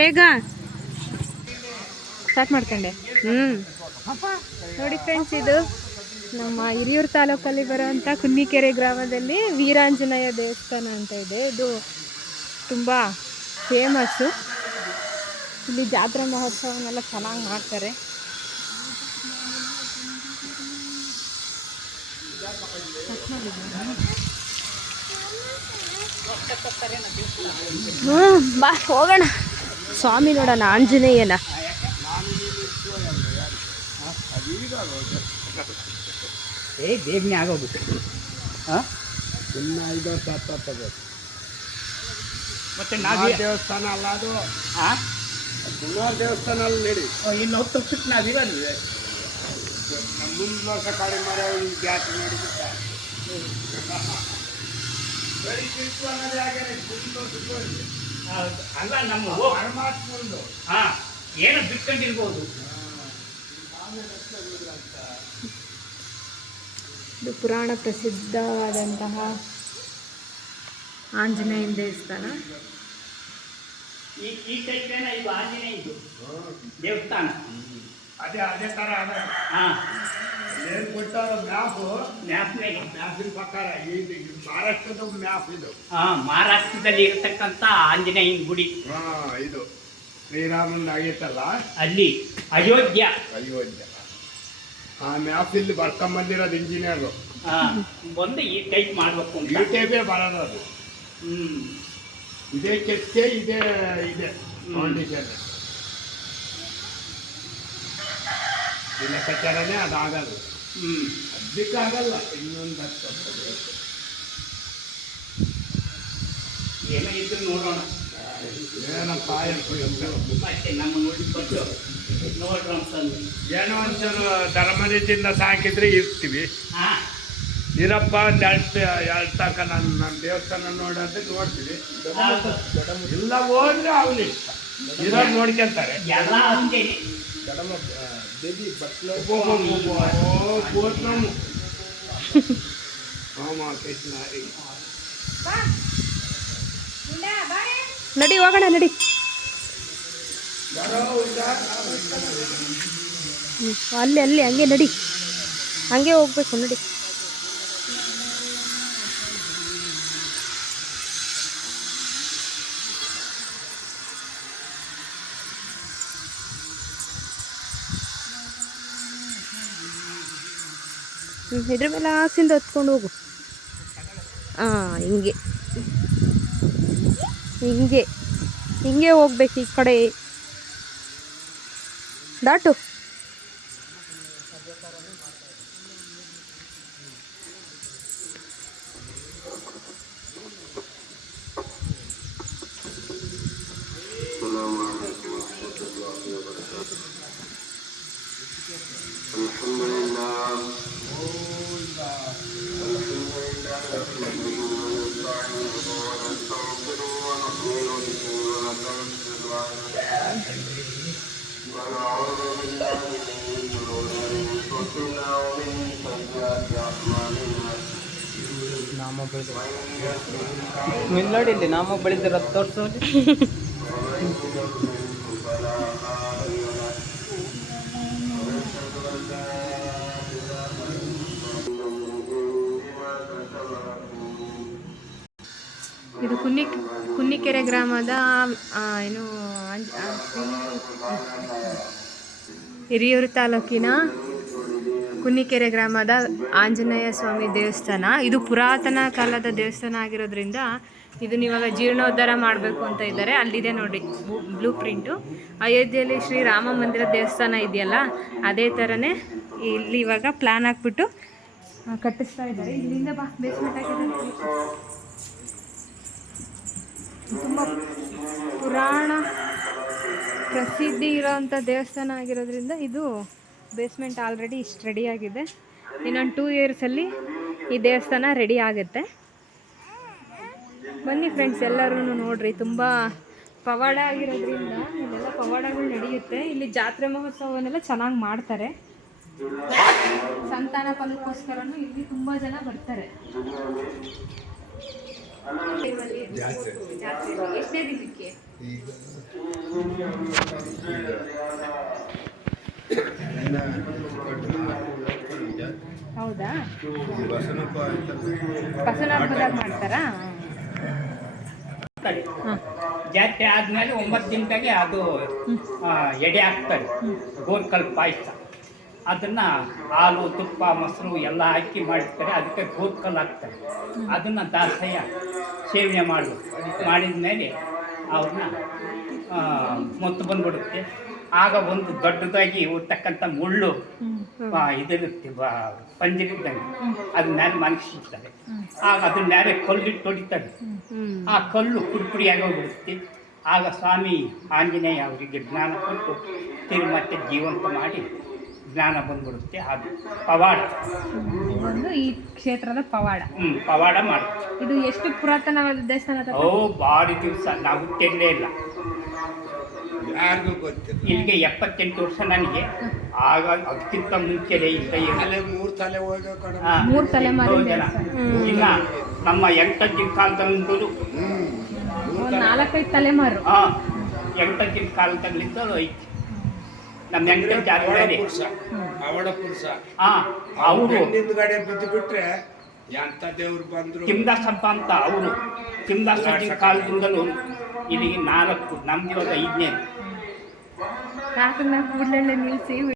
ಬೇಗ. ಸ್ಟಾರ್ಟ್ ಮಾಡ್ಕೊಂಡೆ. ಹ್ಞೂ ನೋಡಿ ಫ್ರೆಂಡ್ಸ್ ಇದು ನಮ್ಮ ಹಿರಿಯೂರು ತಾಲೂಕಲ್ಲಿ ಬರುವಂಥ ಕುನ್ನಿಕೆರೆ ಗ್ರಾಮದಲ್ಲಿ ವೀರಾಂಜನೇಯ ದೇವಸ್ಥಾನ ಅಂತ ಇದೆ. ಇದು ತುಂಬ ಫೇಮಸ್ಸು ಇಲ್ಲಿ ಜಾತ್ರೆ ಮಹೋತ್ಸವನೆಲ್ಲ ಚೆನ್ನಾಗಿ ಮಾಡ್ತಾರೆ. ಹ್ಞೂ ಬಾ ಹೋಗೋಣ. ಸ್ವಾಮಿ ನೋಡೋಣ ಆಂಜನೇಯನ. ಏ ಬೇಗನೆ ಆಗೋಗುತ್ತೆ ಹಾಂ? ಇನ್ನು ಐದು ವರ್ಷ ಹತ್ತತ್ತದೆ ಮತ್ತೆ ನಾವು ದೇವಸ್ಥಾನ ಅಲ್ಲ ಅದು. ಹಾಂ ಸುಮಾರು ದೇವಸ್ಥಾನ ಅಲ್ಲಿ ನೋಡಿ. ಇನ್ನು ಹತ್ತು ವರ್ಷಕ್ಕೆ ನಾವು ನಮ್ಮ ಮುಂದಿನ ವರ್ಷ ಕಾಳಿ ನಡೀತಿತ್ತ ಹೌದು. ಅಲ್ಲ ನಮ್ಮ ಹೋ- ಪರಮಾತ್ಮಂದು. ಹಾ ಏನೋ ಬಿಟ್ಕೊಂಡಿರ್ಬೋದು? ಇದು ಪುರಾಣ ಪ್ರಸಿದ್ಧವಾದಂತಹ ಆಂಜನೇಯನ ದೇವಸ್ಥಾನ. ಈ ಈ ಆಂಜನೇಯ ಇದು ಆಂಜನೇಯದು ದೇವಸ್ಥಾನ. ಅದೇ ಅದೇ ಥರ ಅದ. ಹಾಂ. ಏನು ಕೊಟ್ಟಾರ ಮ್ಯಾಪ್ ಮ್ಯಾಪ್ನಾಗೆ ಮ್ಯಾಪಿನ ಪ್ರಕಾರ ಇದು ಇದು ಮಹಾರಾಷ್ಟ್ರದ ಮ್ಯಾಪ್ ಇದು. ಹಾಂ ಮಹಾರಾಷ್ಟ್ರದಲ್ಲಿ ಇರತಕ್ಕಂಥ ಆಂಜನೇಯನ ಗುಡಿ. ಹಾಂ ಇದು. ಶ್ರೀರಾಮನ್ ಆಗೈತಲ್ಲ? ಅಲ್ಲಿ ಅಯೋಧ್ಯ. ಅಯೋಧ್ಯ. ಆ ಮ್ಯಾಪ್ ಇಲ್ಲಿ ಬರ್ಕೊಂಬಂದಿರೋದು ಇಂಜಿನಿಯರು ಹಾಂ ಬಂದು ಈ ಟೈಪ್ ಮಾಡ್ಬೇಕು ಈ ಟೈಪೇ ಬರೋದು ಅದು. ಹ್ಮ್. ಇದೇ ಕೆತ್ತೆ ಇದೇ ಇದೆ ಫೌಂಡೇಶನ್ ಇಲ್ಲ ಕಚ್ಚಾರನೇ ಅದಾಗದು. ಹ್ಮ್ ಅದಕ್ಕಾಗಲ್ಲ ಇನ್ನೊಂದು ಹತ್ತು ವರ್ಷ. ಏನೋ ಇದ್ದು ನೋಡೋಣ. ಏನಪ್ಪ ಮತ್ತೆ ನಮ್ಮ ನೋಡಿಕೊಂಡು ಏನೋ ಒಂಚೂರು ಧರ್ಮದಿಂದ ಸಾಕಿದ್ರೆ ಇರ್ತೀವಿ. ಹಾ. ಇರಪ್ಪ ಒಂದು ಎರಡು ಎರಡು ತನಕ ನಾನು ನನ್ನ ದೇವಸ್ಥಾನ ನೋಡಂತ ನೋಡ್ತೀವಿ. ಇಲ್ಲ ಹೋದ್ರೆ ಅವನು ಇರೋ ನೋಡ್ಕೊಂತಾರೆ. ಎಲ್ಲ ನಡಿ ಹೋಗೋಣ ನಡಿ. ಹ್ಮ್, ಅಲ್ಲಿ ಅಲ್ಲಿ ಹಂಗೆ ನಡಿ. ಹಂಗೆ ಹೋಗ್ಬೇಕು ನಡಿ. ಇದ್ರ ಮೇಲೆ ಆಸಿಂದ ಹತ್ಕೊಂಡು ಹೋಗು. ಹಾಂ ಹಿಂಗೆ. ಹಿಂಗೆ. ಹಿಂಗೆ ಹೋಗ್ಬೇಕು ಈ ಕಡೆ. ದಾಟು. ನಾಮ ಬೆಳೆದ ನೋಡಿ ಇಲ್ಲಿ ನಾಮ ಬೆಳೆದಿರೋದು ತೋರಿಸು ಇದು ಕುನ್ನಿ ಕುನ್ನಿಕೆರೆ ಗ್ರಾಮದ ಏನು ಹಿರಿಯೂರು ತಾಲೂಕಿನ ಕುನ್ನಿಕೆರೆ ಗ್ರಾಮದ ಆಂಜನೇಯ ಸ್ವಾಮಿ ದೇವಸ್ಥಾನ. ಇದು ಪುರಾತನ ಕಾಲದ ದೇವಸ್ಥಾನ ಆಗಿರೋದ್ರಿಂದ ಇದನ್ನ ಇವಾಗ ಜೀರ್ಣೋದ್ಧಾರ ಮಾಡಬೇಕು ಅಂತ ಇದ್ದಾರೆ. ಅಲ್ಲಿದೆ ನೋಡಿ, ಬ್ಲೂ ಪ್ರಿಂಟು. ಅಯೋಧ್ಯೆಯಲ್ಲಿ ಶ್ರೀ ರಾಮ ಮಂದಿರ ದೇವಸ್ಥಾನ ಇದೆಯಲ್ಲ, ಅದೇ ಥರನೇ ಇಲ್ಲಿ ಇವಾಗ ಪ್ಲ್ಯಾನ್ ಹಾಕ್ಬಿಟ್ಟು ಕಟ್ಟಿಸ್ತಾ ಇದ್ದಾರೆ. ಇಲ್ಲಿಂದ ಬಾ ಬೇಸ್ಮೆಂಟ್ ಹಾಕಿದ್ದಾರೆ ತುಂಬ ಪುರಾಣ ಪ್ರಸಿದ್ಧಿ ಇರೋವಂಥ ದೇವಸ್ಥಾನ ಆಗಿರೋದ್ರಿಂದ ಇದು ಬೇಸ್ಮೆಂಟ್ ಆಲ್ರೆಡಿ ಇಷ್ಟು ರೆಡಿ ಆಗಿದೆ. ಇನ್ನೊಂದು ಟೂ ಇಯರ್ಸಲ್ಲಿ ಈ ದೇವಸ್ಥಾನ ರೆಡಿ ಆಗುತ್ತೆ. ಬನ್ನಿ ಫ್ರೆಂಡ್ಸ್ ಎಲ್ಲರೂ ನೋಡಿರಿ, ತುಂಬ ಪವಾಡ ಆಗಿರೋದ್ರಿಂದ ಇಲ್ಲೆಲ್ಲ ಪವಾಡಗಳು ನಡೆಯುತ್ತೆ. ಇಲ್ಲಿ ಜಾತ್ರೆ ಮಹೋತ್ಸವನ್ನೆಲ್ಲ ಚೆನ್ನಾಗಿ ಮಾಡ್ತಾರೆ. ಸಂತಾನ ಇಲ್ಲಿ ತುಂಬ ಜನ ಬರ್ತಾರೆ. ಜಾತ್ರೆ. ಎಷ್ಟನೇ ದಿನಕ್ಕೆ. ಹೌದಾ? ಮಾಡ್ತಾರಾ? ಜಾತ್ರೆ ಆದ್ಮೇಲೆ ಒಂಬತ್ತು ದಿನದಾಗೆ ಅದು ಎಡೆ ಹಾಕ್ತಾರೆ ಗೋರ್ಕಲ್ ಪಾಯಸ. ಅದನ್ನ ಹಾಲು ತುಪ್ಪ ಮೊಸರು ಎಲ್ಲ ಹಾಕಿ ಮಾಡಿರ್ತಾರೆ ಅದಕ್ಕೆ ಗೋರ್ಕಲ್ ಹಾಕ್ತಾರೆ. ಅದನ್ನ ದಾಸಯ್ಯ ಸೇವನೆ ಮಾಡಬೇಕು ಮಾಡಿದ ಮೇಲೆ ಅವ್ರನ್ನ ಮೊತ್ತು ಬಂದ್ಬಿಡುತ್ತೆ. ಆಗ ಒಂದು ದೊಡ್ಡದಾಗಿ ಇರ್ತಕ್ಕಂಥ ಮುಳ್ಳು ಇದಿರುತ್ತೆ ಪಂಜಿರಿದ್ದಂಗೆ. ಅದ್ರ ಮೇಲೆ ಮನಸ್ಸಿರ್ತಾರೆ ಆಗ ಅದ್ರ ಮೇಲೆ ಕಲ್ಲಿಟ್ಟು ಹೊಡಿತಾರೆ ಆ ಕಲ್ಲು ಪುಡಿಪುಡಿಯಾಗಿ ಹೋಗ್ಬಿಡುತ್ತೆ ಆಗ ಸ್ವಾಮಿ ಆಂಜನೇಯ ಅವರಿಗೆ ಜ್ಞಾನ ಕೊಟ್ಟು ತಿರು ಮತ್ತೆ ಜೀವಂತ ಮಾಡಿ ಜ್ಞಾನ ಬಂದ್ಬಿಡುತ್ತೆ. ಅದು ಪವಾಡ. ಒಂದು ಈ ಕ್ಷೇತ್ರದ ಪವಾಡ. ಹ್ಞೂ ಪವಾಡ ಮಾಡಿ ಇದು ಎಷ್ಟು ಪುರಾತನವಾದ ದೇವಸ್ಥಾನ? ಓ ಭಾರಿ ದಿವಸ. ನಾವು ಹುಟ್ಟಿರಲೇ ಇಲ್ಲ. ಯಾರಿಗೂ ಗೊತ್ತಿಲ್ಲ. ಇಲ್ಲಿಗೆ ಎಪ್ಪತ್ತೆಂಟು ವರ್ಷ ನನಗೆ. ಆಗ ಅದಕ್ಕಿಂತ ಮುಂಚೆನೆ ಇಲ್ಲ ತಲೆ ಮೂರು ತಲೆ ಹೋಗಬೇಕು ಮೂರು ತಲೆಮಾರು ಜನ. ಇನ್ನ ನಮ್ಮ ಎಂಟಜ್ಜಿನ ಕಾಲದಲ್ಲಿ ನಾಲ್ಕೈದು ತಲೆಮಾರು ಹಾ ಎಂಟಜ್ಜಿನ ಕಾಲದಲ್ಲಿ ಐತಿ. ನಮ್ಮ ಪುರುಷ. ಅವಡ ಪುರುಷ. ಹಾ ಅವರು ಹಿಂದ್ಗಡೆ ಬಿದ್ದು ಬಿಟ್ರೆ ಎಂತ ದೇವ್ರು ಬಂದ್ರು? ಅಂತ ಅವರು ಕಿಮ್ದಾಸ್ ಕಾಲದಿಂದಲೂ ಇಲ್ಲಿಗೆ ನಾಲ್ಕು ನಮ್ದು ಐದನೇ ನಾಲ್ಕು ನಾಲ್ಕು ಕೂಡಲೇ ನಿಲ್ಲಿಸಿ